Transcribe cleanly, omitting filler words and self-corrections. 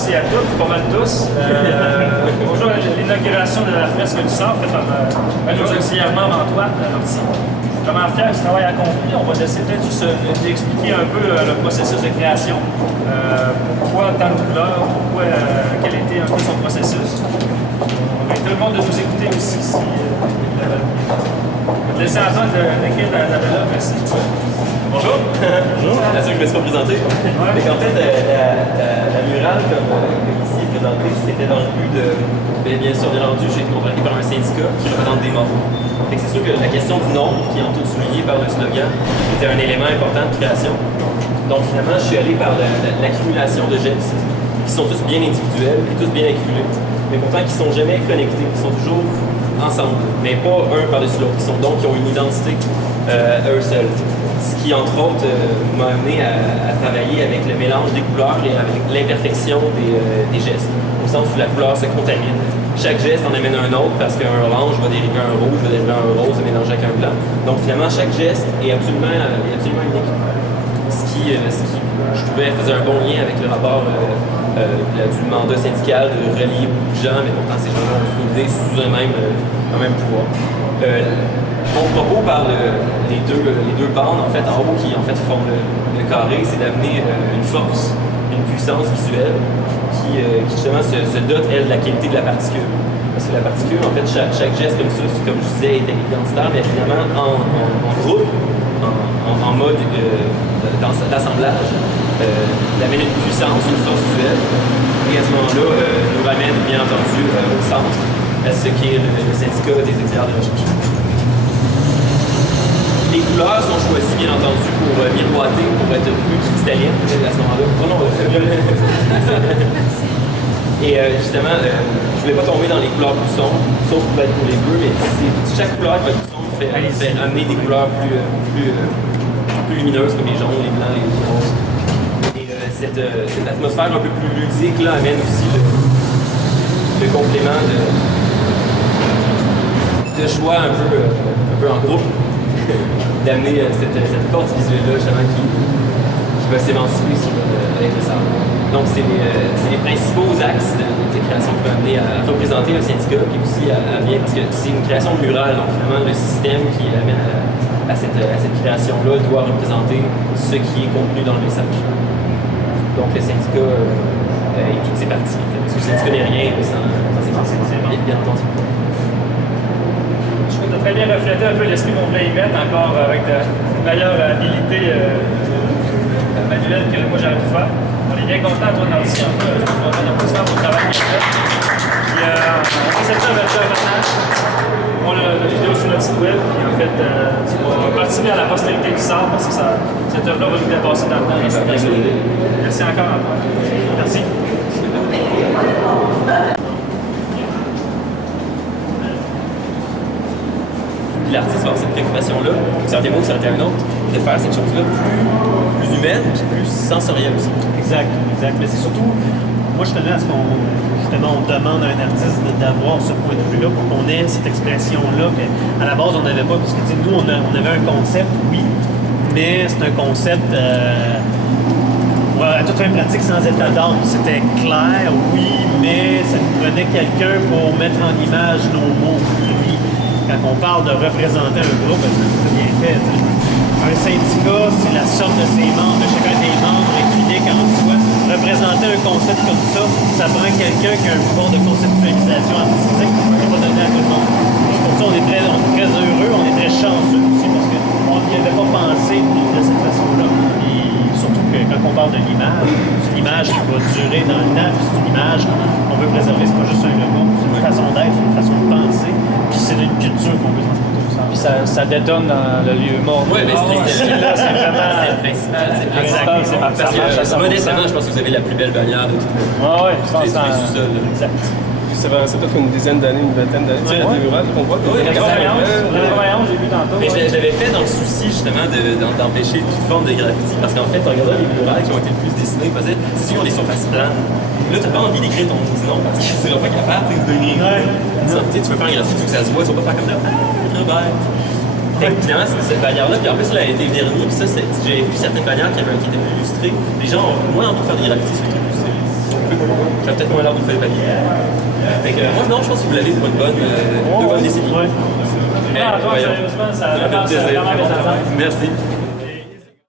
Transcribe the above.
aussi à toutes, pas mal tous. Bonjour à l'inauguration de la fresque du sort, faite par nos auxiliaires membres Antoine Lortie. Vraiment fier du travail accompli. On va laisser peut-être juste expliquer un peu le processus de création. Pourquoi tant de couleurs, quel était un peu son processus. On invite tout le monde de nous écouter aussi si je vais laisser Antoine décrire la belle œuvre. Merci. Bonjour. Bonjour. Bien sûr que je me suis pas présenté. Ouais. En fait, la murale, comme ici est présentée, c'était dans le but de. Bien sûr, bien entendu, j'ai été contracté par un syndicat qui représente des membres. C'est sûr que la question du nombre, qui est en tout souligné par le slogan, était un élément important de création. Donc finalement, je suis allé par l'accumulation de gestes qui sont tous bien individuels et tous bien accumulés, mais pourtant qui ne sont jamais connectés, qui sont toujours ensemble, mais pas un par-dessus l'autre, qui ont une identité à eux seuls. Ce qui, entre autres, m'a amené à travailler avec le mélange des couleurs et avec l'imperfection des gestes, au sens où la couleur se contamine. Chaque geste en amène un autre parce qu'un orange va dériver un rouge, va dériver un rose, va mélanger avec un blanc. Donc finalement, chaque geste est absolument unique. Ce qui, je trouvais, faisait un bon lien avec le rapport du mandat syndical de relier beaucoup de gens, mais pourtant ces gens-là ont soudés sous un même pouvoir. Mon propos par les deux bandes en haut qui en fait forment le carré, c'est d'amener une force, une puissance visuelle qui justement se dote, elle, de la qualité de la particule. Parce que la particule, en fait, chaque geste comme ça, comme je disais, est identitaire, mais finalement en groupe, en mode d'assemblage, d'amener une puissance, une force visuelle, et à ce moment-là, nous ramène bien entendu au centre, à ce qui est le syndicat des auxiliaires de recherche. Les couleurs sont choisies, bien entendu, pour miroiter, pour être plus cristallines à ce moment-là. Oh non, et justement, je ne voulais pas tomber dans les couleurs plus sombres, sauf peut-être pour les bleus, mais chaque couleur qui va être plus sombre fait amener des couleurs plus lumineuses, comme les jaunes, les blancs, les roses. Et cette atmosphère un peu plus ludique là, amène aussi le complément de choix un peu en groupe, d'amener cette force visuelle-là justement qui va s'émanciper avec le sable. Donc c'est les principaux axes de création qui vont amener à représenter le syndicat, puis aussi à bien, parce que c'est une création murale, donc finalement le système qui amène à cette création-là doit représenter ce qui est contenu dans le message. Donc le syndicat et toutes ses parties, parce que le syndicat n'est rien sans bien entendu. Je trouve que tu as très bien reflété un peu l'esprit qu'on voulait y mettre, encore avec de meilleure habilité manuelle que moi j'aurais pu faire. On est bien content, toi, Nancy, un peu. On va donner un peu de temps pour le travail qui est fait. Puis, on fait cette œuvre maintenant. On a la vidéo sur notre site web. Puis, en fait, on va participer à la postérité qui sort parce que cette œuvre-là va nous dépasser dans le temps. Merci encore, Antoine. Merci. L'artiste va avoir cette préoccupation-là, ça aurait été beau, ça aurait été un autre, de faire cette chose-là plus humaine et plus sensorielle aussi. Exact. Mais c'est surtout, moi je tenais à ce qu'on on demande à un artiste d'avoir ce point de vue-là pour qu'on ait cette expression-là qu'à la base on n'avait pas, parce que nous on avait un concept, oui, mais c'est un concept à toute fin pratique sans état d'âme. C'était clair, oui, mais ça nous prenait quelqu'un pour mettre en image nos mots. Quand on parle de représenter un groupe, c'est très bien fait. Un syndicat, c'est la somme de ses membres, de chacun des membres est unique en soi. Représenter un concept comme ça prend quelqu'un qui a un pouvoir de conceptualisation artistique qui n'est pas donné à tout le monde. C'est pour ça qu'on est très heureux, on est très chanceux aussi parce qu'on n'y avait pas pensé de cette façon-là. Et surtout que quand on parle de l'image, c'est une image qui va durer dans le temps, c'est une image qu'on veut préserver, c'est pas juste un logo, c'est une façon d'être, c'est une façon de penser. Puis c'est une culture qu'on veut transporter au centre. Puis ça détonne dans le lieu mort. Oui, mais c'est vraiment c'est le principal. c'est ma Parce que modestement, je pense que vous avez la plus belle bannière de tout le ouais, je pense sous-sol. Exact. C'est peut-être une dizaine d'années, une vingtaine d'années, tu sais, des murales qu'on voit. Oui, le 91, j'ai vu tantôt. Mais je l'avais fait dans le souci justement d'empêcher toute forme de graffiti, parce qu'en fait, en regardant les murales qui ont été le plus dessinés, c'est sûr qu'ils ont des surfaces planes. Là, tu n'as pas envie d'écrire ton nom parce que tu seras pas capable de devenir. Tu veux faire un graffiti, tu veux que ça se voit, tu vas pas faire comme ça. Robert. Finalement, cette bannière-là, puis en plus, elle a été vernie, puis ça, j'avais vu certaines bannières qui étaient plus illustrées. Les gens ont moins envie de faire des graffitis sur les trucs illustrés. On peut J'aurais peut-être moins l'air d'une feuille de papier. Fait que, moi, non, je pense que vous l'avez pour une bonne, deux bonnes décennies. Ouais. Ah, toi, voyons. sérieusement, ça Ça m'a fait vraiment plaisir. bien. Merci.